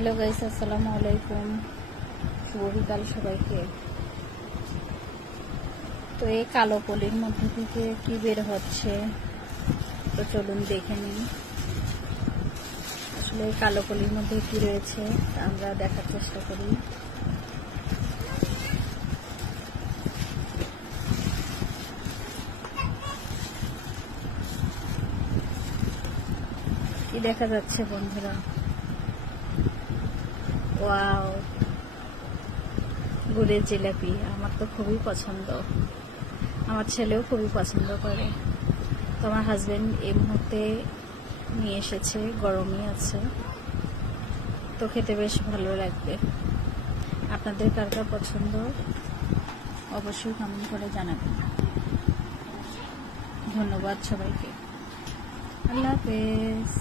Hello guys, আসসালামু আলাইকুম। শুভ বিকাল সবাইকে। তো এই কালো পলির মধ্যে থেকে কি বের হচ্ছে, তো চলুন দেখে নিই। আসলে এই কালো পলির মধ্যে কি রয়েছে তা আমরা দেখার চেষ্টা করি। কি দেখা যাচ্ছে বন্ধুরা? ওয়াও, গুড়ের জিলাপি আমার তো খুবই পছন্দ, আমার ছেলেও খুবই পছন্দ করে। তো আমার হাজবেন্ড এই মুহূর্তে নিয়ে এসেছে, গরমই আছে, তো খেতে বেশ ভালো লাগবে। আপনাদের কার কার পছন্দ অবশ্যই কমেন্ট করে জানাবেন। ধন্যবাদ সবাইকে। আল্লাহ হাফেজ।